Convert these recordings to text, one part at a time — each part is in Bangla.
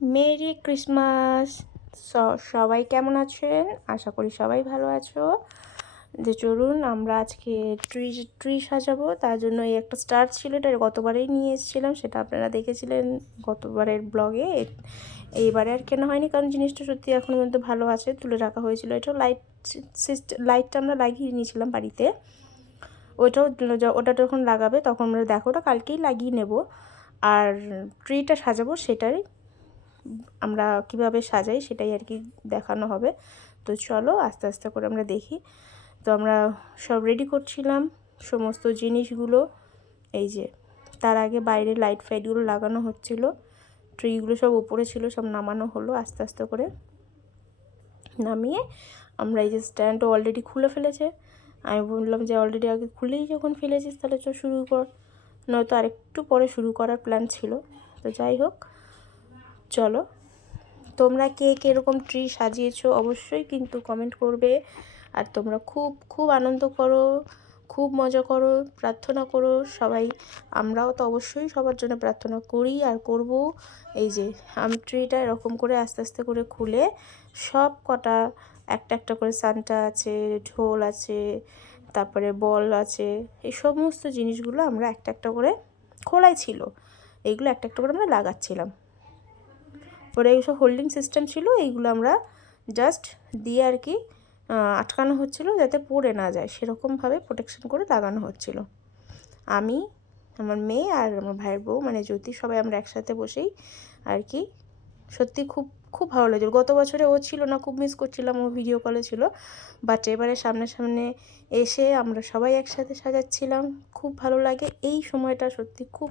Merry Christmas. সবাই কেমন আছেন? আশা করি সবাই ভালো আছো। যে চলুন আমরা আজকে ট্রি সাজাবো। তার জন্য এই একটা স্টার ছিল, এটা গতবারেই নিয়ে এসেছিলাম, সেটা আপনারা দেখেছিলেন গতবারের ব্লগে। এইবারে আর কেনা হয়নি কারণ জিনিসটা সত্যি এখনও পর্যন্ত ভালো আছে, তুলে রাখা হয়েছিল। এটাও লাইটটা আমরা লাগিয়ে নিয়েছিলাম বাড়িতে। ওটা যখন লাগাবে তখন আমরা দেখো, ওটা কালকেই লাগিয়ে নেব। আর ট্রিটা সাজাবো, সেটাই আমরা কিভাবে সাজাই সেটাই আর কি দেখানো হবে। তো চলো আস্তে আস্তে করে আমরা দেখি। তো আমরা সব রেডি করছিলাম সমস্ত জিনিসগুলো। এই যে তার আগে বাইরে লাইট ফাইটগুলো লাগানো হচ্ছিল, ট্রিগুলো সব উপরে ছিল, সব নামানো হলো আস্তে আস্তে করে। নামিয়ে আমরা এই যে স্ট্যান্ডও অলরেডি খুলে ফেলেছে। আমি বললাম যে অলরেডি আগে খুলেই যখন ফেলেছিস তাহলে তো শুরু কর, নয়তো আরেকটু পরে শুরু করার প্ল্যান ছিল। তো যাই হোক, চলো। তোমরা কে কীরকম ট্রি সাজিয়েছো অবশ্যই কিন্তু কমেন্ট করবে। আর তোমরা খুব খুব আনন্দ করো, খুব মজা করো, প্রার্থনা করো সবাই। আমরাও তো অবশ্যই সবার জন্য প্রার্থনা করি আর করব। এই যে আম ট্রিটা এরকম করে আস্তে আস্তে করে খুলে সব কটা একটা একটা করে সান্টা আছে, ঢোল আছে, তারপরে বল আছে, এই সমস্ত জিনিসগুলো আমরা একটা একটা করে খোলাই ছিল, এইগুলো একটা একটা করে আমরা লাগাচ্ছিলাম। ওরা এইসব হোল্ডিং সিস্টেম ছিল, এইগুলো আমরা জাস্ট দিয়ে আর কি আটকানো হচ্ছিল যাতে পড়ে না যায়, সেরকমভাবে প্রোটেকশন করে লাগানো হচ্ছিল। আমি, আমার মেয়ে আর আমার ভাইয়ের বউ মানে জ্যোতি, সবাই আমরা একসাথে বসেই আর কি। সত্যি খুব খুব ভালো লাগছিল। গত বছরে ও ছিল না, খুব মিস করছিলাম, ও ভিডিও কলে ছিল। বাট এবারে সামনে সামনে এসে আমরা সবাই একসাথে সাজাচ্ছিলাম। খুব ভালো লাগে এই সময়টা, সত্যি খুব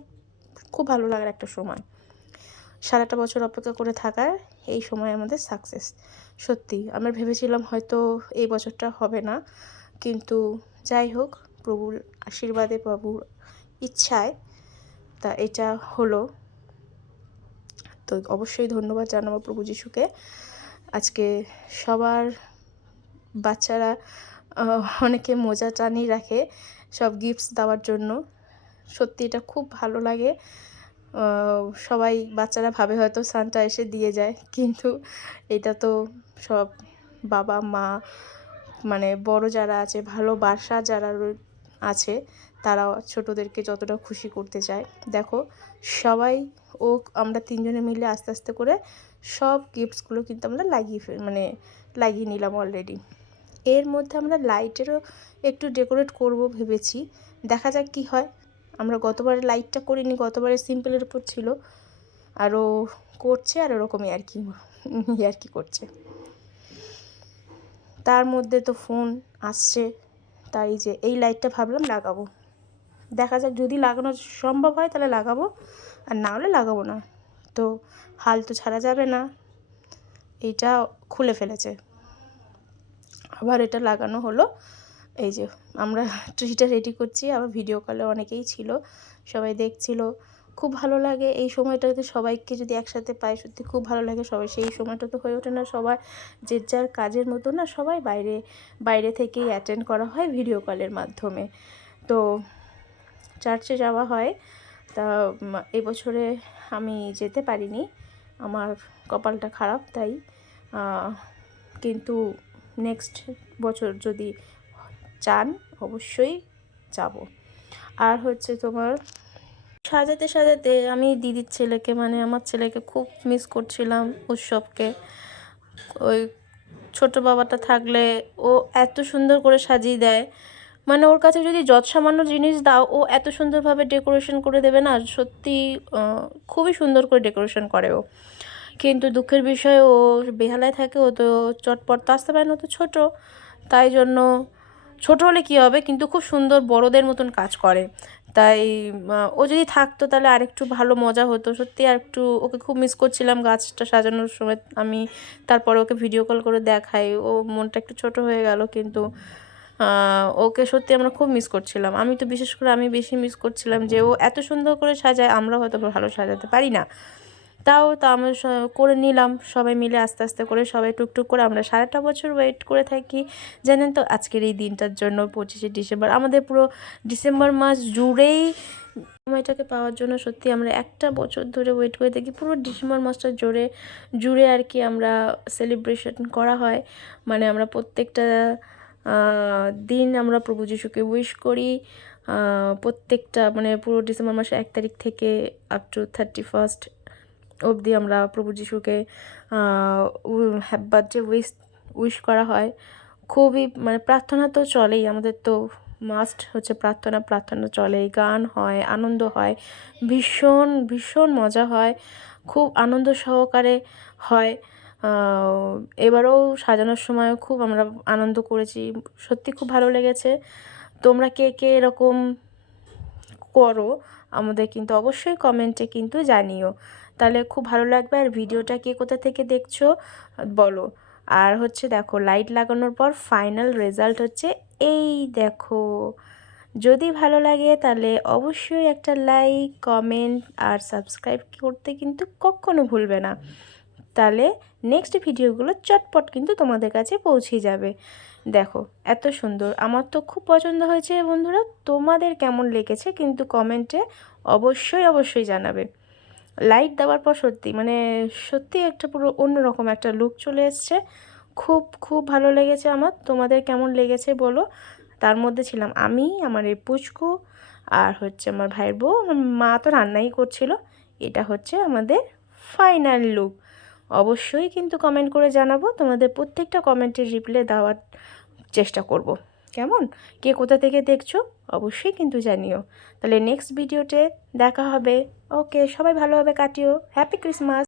খুব ভালো লাগার একটা সময়। সারাটা বছর অপেক্ষা করে থাকার এই সময় আমাদের সাকসেস। সত্যি আমরা ভেবেছিলাম হয়তো এই বছরটা হবে না, কিন্তু যাই হোক প্রভুর আশীর্বাদে, প্রভুর ইচ্ছায় তা এটা হলো। তো অবশ্যই ধন্যবাদ জানাবো প্রভু যিশুকে। আজকে সবার বাচ্চারা অনেকে মোজা টানিয়ে রাখে সব গিফটস দেওয়ার জন্য। সত্যি এটা খুব ভালো লাগে। সবাই বাচ্চারা ভাবে হয়তো সান্টা এসে দিয়ে যায়, কিন্তু এটা তো সব বাবা মা মানে বড় যারা আছে, ভালোবাসা যারা আছে, তারা ছোটোদেরকে যতটা খুশি করতে চায়। দেখো সবাই আমরা তিনজনে মিলে আস্তে আস্তে করে সব গিফটসগুলো কিন্তু আমরা লাগিয়ে নিলাম অলরেডি। এর মধ্যে আমরা লাইটেরও একটু ডেকোরেট করব ভেবেছি, দেখা যাক কি হয়। আমরা গতবারে লাইটটা করিনি, গতবারে সিম্পলের উপর ছিল, আরও করছে আর ওরকমই আর কি করছে। তার মধ্যে তো ফোন আসছে, তাই যে এই লাইটটা ভাবলাম লাগাবো। দেখা যাক, যদি লাগানো সম্ভব হয় তাহলে লাগাবো, আর না হলে লাগাবো না। তো হাল তো ছাড়া যাবে না, এইটা খুলে ফেলেছে, আবার এটা লাগানো হলো। এই যে আমরা ট্রিটা রেডি করছি, আবার ভিডিও কলে অনেকেই ছিল, সবাই দেখছিল। খুব ভালো লাগে এই সময়টাতে, সবাইকে যদি একসাথে পাই সত্যি খুব ভালো লাগে। সবাই সেই সময়টা তো হয়ে ওঠে না, সবাই যে যার কাজের মতো না, সবাই বাইরে থেকেই অ্যাটেন্ড করা হয় ভিডিও কলের মাধ্যমে। তো চার্চে যাওয়া হয়। তা এবছরে আমি যেতে পারিনি, আমার কপালটা খারাপ তাই। কিন্তু নেক্সট বছর যদি চান অবশ্যই যাব। আর হচ্ছে তোমার সাজাতে সাজাতে আমি দিদির ছেলেকে মানে আমার ছেলেকে খুব মিস করছিলাম উৎসবকে। ওই ছোট বাবাটা থাকলে ও এত সুন্দর করে সাজিয়ে দেয়, মানে ওর কাছে যদি যৎসামান্য জিনিস দাও ও এত সুন্দরভাবে ডেকোরেশন করে দেবে না, সত্যি খুবই সুন্দর করে ডেকোরেশন করে ও। কিন্তু দুঃখের বিষয় ও বেহালায় থাকে, ও তো চটপট তো আসতে পারে না, তো ছোটো, তাই জন্য ছোটো হলে কী হবে, কিন্তু খুব সুন্দর বড়দের মতন কাজ করে। তাই ও যদি থাকতো তাহলে আরেকটু ভালো মজা হতো সত্যি। আর একটু ওকে খুব মিস করছিলাম গাছটা সাজানোর সময়। আমি তারপরে ওকে ভিডিও কল করে দেখাই, ও মনটা একটু ছোট হয়ে গেল, কিন্তু ওকে সত্যি আমরা খুব মিস করছিলাম। আমি তো বিশেষ করে আমি বেশি মিস করছিলাম যে ও এত সুন্দর করে সাজায়, আমরা হয়তো ভালো সাজাতে পারি না। তাও তো আমরা করে নিলাম সবাই মিলে আস্তে আস্তে করে, সবাই টুকটুক করে। আমরা সারাটা বছর ওয়েট করে থাকি জানেন তো আজকের এই দিনটার জন্য, 25শে ডিসেম্বর। আমাদের পুরো ডিসেম্বর মাস জুড়েই সময়টাকে পাওয়ার জন্য সত্যি আমরা একটা বছর ধরে ওয়েট করে থাকি। পুরো ডিসেম্বর মাসটা জুড়ে আর কি আমরা সেলিব্রেশন করা হয়। মানে আমরা প্রত্যেকটা দিন আমরা প্রভু যিশুকে উইশ করি। প্রত্যেকটা মানে পুরো ডিসেম্বর মাসের 1 তারিখ থেকে আপ টু 31st অবধি আমরা প্রভু যিশুকে বার্থডে উইশ করা হয়। খুবই মানে প্রার্থনা তো চলেই, আমাদের তো মাস্ট হচ্ছে প্রার্থনা চলেই, গান হয়, আনন্দ হয়, ভীষণ ভীষণ মজা হয়, খুব আনন্দ সহকারে হয়। এবারেও সাজানোর সময়ও খুব আমরা আনন্দ করেছি, সত্যি খুব ভালো লেগেছে। তোমরা কে কে এরকম করো আমাদের কিন্তু অবশ্যই কমেন্টে কিন্তু জানিও, তাহলে খুব ভালো লাগবে। আর ভিডিওটা কে কোথা থেকে দেখছো বলো। আর হচ্ছে দেখো, লাইট লাগানোর পর ফাইনাল রেজাল্ট হচ্ছে এই দেখো। যদি ভালো লাগে তাহলে অবশ্যই একটা লাইক, কমেন্ট আর সাবস্ক্রাইব করতে কিন্তু কখনো ভুলবে না, তাহলে নেক্সট ভিডিওগুলো চটপট কিন্তু তোমাদের কাছে পৌঁছে যাবে। দেখো এত সুন্দর, আমার তো খুব পছন্দ হয়েছে বন্ধুরা। তোমাদের কেমন লেগেছে কিন্তু কমেন্টে অবশ্যই জানাবে। লাইট দেওয়ার পর সত্যি একটা পুরো অন্যরকম একটা লুক চলে এসছে। খুব খুব ভালো লেগেছে আমার। তোমাদের কেমন লেগেছে বলো। তার মধ্যে ছিলাম আমি, আমার এই পুচকু, আর হচ্ছে আমার ভাইয়ের বউ। মা তো রান্নাই করছিল। এটা হচ্ছে আমাদের ফাইনাল লুক। অবশ্যই কিন্তু কমেন্ট করে জানাবো, তোমাদের প্রত্যেকটা কমেন্টের রিপ্লাই দেওয়ার চেষ্টা করব। কেমন, কে কোথা থেকে দেখছো অবশ্যই কিন্তু জানিও। তাহলে নেক্সট ভিডিওতে দেখা হবে। ওকে, সবাই ভালোভাবে কাটিও। Happy Christmas.